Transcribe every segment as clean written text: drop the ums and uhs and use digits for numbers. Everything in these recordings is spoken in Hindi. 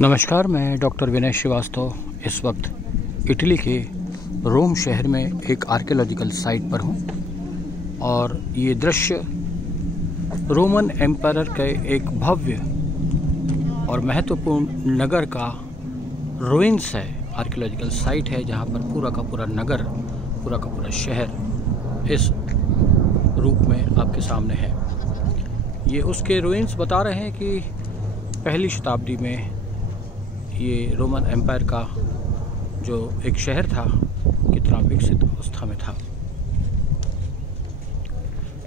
नमस्कार, मैं डॉक्टर विनय श्रीवास्तव इस वक्त इटली के रोम शहर में एक आर्कियोलॉजिकल साइट पर हूँ और ये दृश्य रोमन एम्पायर के एक भव्य और महत्वपूर्ण नगर का रुइंस है। आर्कियोलॉजिकल साइट है जहाँ पर पूरा का पूरा नगर, पूरा का पूरा शहर इस रूप में आपके सामने है। ये उसके रुइंस बता रहे हैं कि पहली शताब्दी में ये रोमन एम्पायर का जो एक शहर था कितना विकसित अवस्था में था।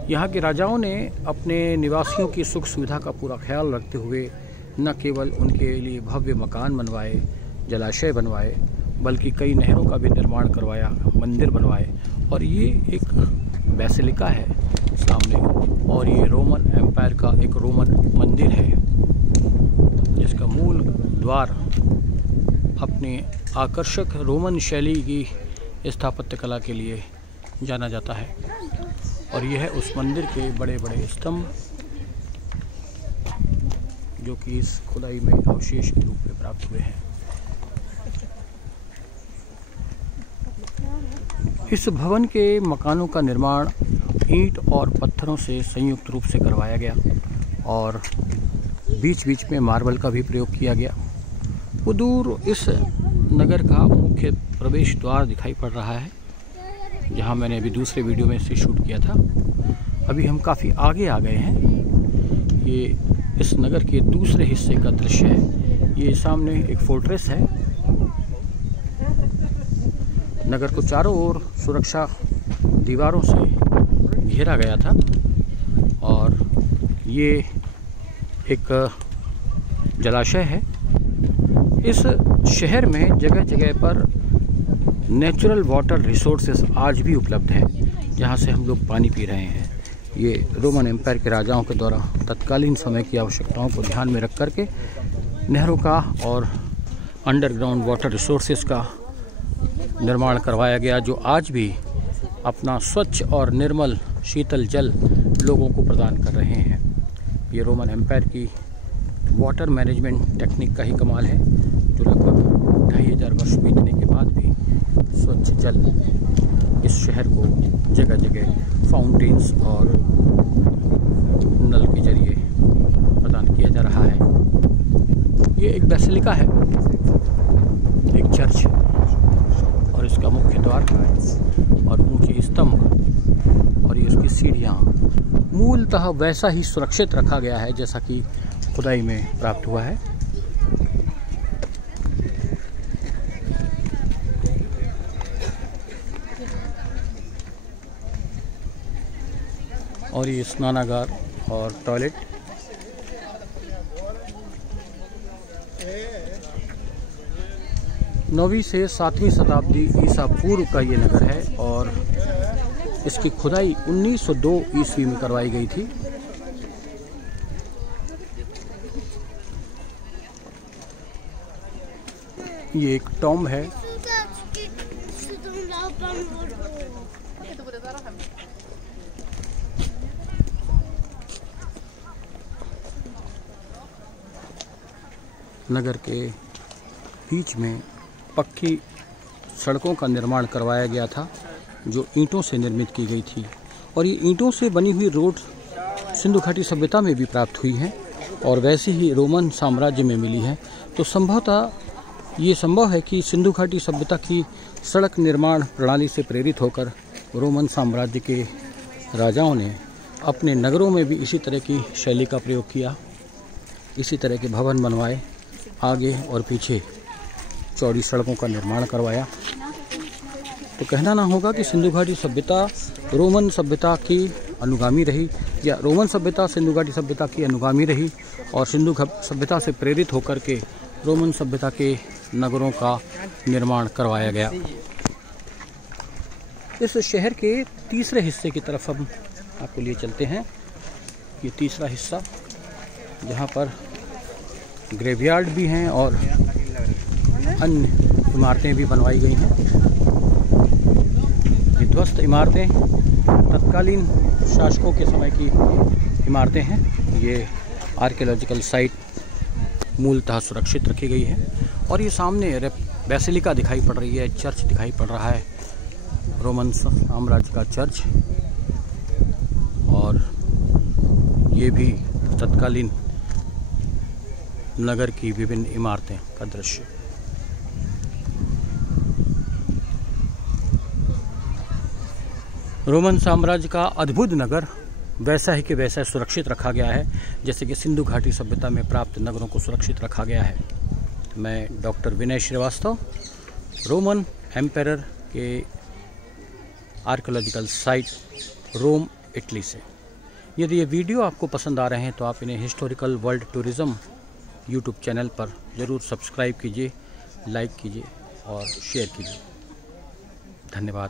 यहाँ के राजाओं ने अपने निवासियों की सुख सुविधा का पूरा ख्याल रखते हुए न केवल उनके लिए भव्य मकान बनवाए, जलाशय बनवाए, बल्कि कई नहरों का भी निर्माण करवाया, मंदिर बनवाए। और ये एक बेसिलिका है सामने, और ये रोमन एम्पायर का एक रोमन मंदिर है जिसका मूल द्वार अपने आकर्षक रोमन शैली की स्थापत्य कला के लिए जाना जाता है। और यह है उस मंदिर के बड़े बड़े स्तंभ जो कि इस खुदाई में अवशेष के रूप में प्राप्त हुए हैं। इस भवन के मकानों का निर्माण ईंट और पत्थरों से संयुक्त रूप से करवाया गया और बीच बीच में मार्बल का भी प्रयोग किया गया। वो दूर इस नगर का मुख्य प्रवेश द्वार दिखाई पड़ रहा है जहां मैंने अभी दूसरे वीडियो में इसे शूट किया था। अभी हम काफ़ी आगे आ गए हैं। ये इस नगर के दूसरे हिस्से का दृश्य है। ये सामने एक फोर्ट्रेस है। नगर को चारों ओर सुरक्षा दीवारों से घेरा गया था और ये एक जलाशय है। इस शहर में जगह जगह पर नेचुरल वाटर रिसोर्सेस आज भी उपलब्ध है जहां से हम लोग पानी पी रहे हैं। ये रोमन एम्पायर के राजाओं के द्वारा तत्कालीन समय की आवश्यकताओं को ध्यान में रख करके नहरों का और अंडरग्राउंड वाटर रिसोर्सेस का निर्माण करवाया गया, जो आज भी अपना स्वच्छ और निर्मल शीतल जल लोगों को प्रदान कर रहे हैं। ये रोमन एम्पायर की वाटर मैनेजमेंट टेक्निक का ही कमाल है, जो लगभग 2500 वर्ष बीतने के बाद भी स्वच्छ जल इस शहर को जगह जगह फाउंटेन्स और नल के जरिए प्रदान किया जा रहा है। ये एक बेसिलिका है, एक चर्च, और इसका मुख्य द्वार और ऊंचे स्तंभ और ये उसकी सीढ़ियाँ मूलतः वैसा ही सुरक्षित रखा गया है जैसा कि खुदाई में प्राप्त हुआ है। और ये स्नानागार और टॉयलेट। नौवीं से 7वीं शताब्दी ईसा पूर्व का ये नगर है और इसकी खुदाई 1902 ईस्वी में करवाई गई थी। ये एक टॉम्ब है। नगर के बीच में पक्की सड़कों का निर्माण करवाया गया था जो ईंटों से निर्मित की गई थी। और ये ईंटों से बनी हुई रोड सिंधु घाटी सभ्यता में भी प्राप्त हुई हैं और वैसे ही रोमन साम्राज्य में मिली है। तो संभवतः ये संभव है कि सिंधु घाटी सभ्यता की सड़क निर्माण प्रणाली से प्रेरित होकर रोमन साम्राज्य के राजाओं ने अपने नगरों में भी इसी तरह की शैली का प्रयोग किया, इसी तरह के भवन बनवाए, आगे और पीछे चौड़ी सड़कों का निर्माण करवाया। तो कहना ना होगा कि सिंधु घाटी सभ्यता रोमन सभ्यता की अनुगामी रही या रोमन सभ्यता सिंधु घाटी सभ्यता की अनुगामी रही और सिंधु सभ्यता से प्रेरित होकर के रोमन सभ्यता के नगरों का निर्माण करवाया गया। इस शहर के तीसरे हिस्से की तरफ हम आपको लिए चलते हैं। ये तीसरा हिस्सा जहाँ पर ग्रेवयार्ड भी हैं और अन्य इमारतें भी बनवाई गई हैं। ये ध्वस्त इमारतें तत्कालीन शासकों के समय की इमारतें हैं। ये आर्कियोलॉजिकल साइट मूलतः सुरक्षित रखी गई है। और ये सामने बेसिलिका दिखाई पड़ रही है, चर्च दिखाई पड़ रहा है, रोमन साम्राज्य का चर्च। और ये भी तत्कालीन नगर की विभिन्न इमारतें का दृश्य। रोमन साम्राज्य का अद्भुत नगर वैसा ही कि वैसा सुरक्षित रखा गया है, जैसे कि सिंधु घाटी सभ्यता में प्राप्त नगरों को सुरक्षित रखा गया है। मैं डॉक्टर विनय श्रीवास्तव, रोमन एम्पायर के आर्कियोलॉजिकल साइट रोम, इटली से। यदि ये वीडियो आपको पसंद आ रहे हैं तो आप इन्हें historical world tourism YouTube channel पर ज़रूर सब्सक्राइब कीजिए, लाइक कीजिए और शेयर कीजिए। धन्यवाद।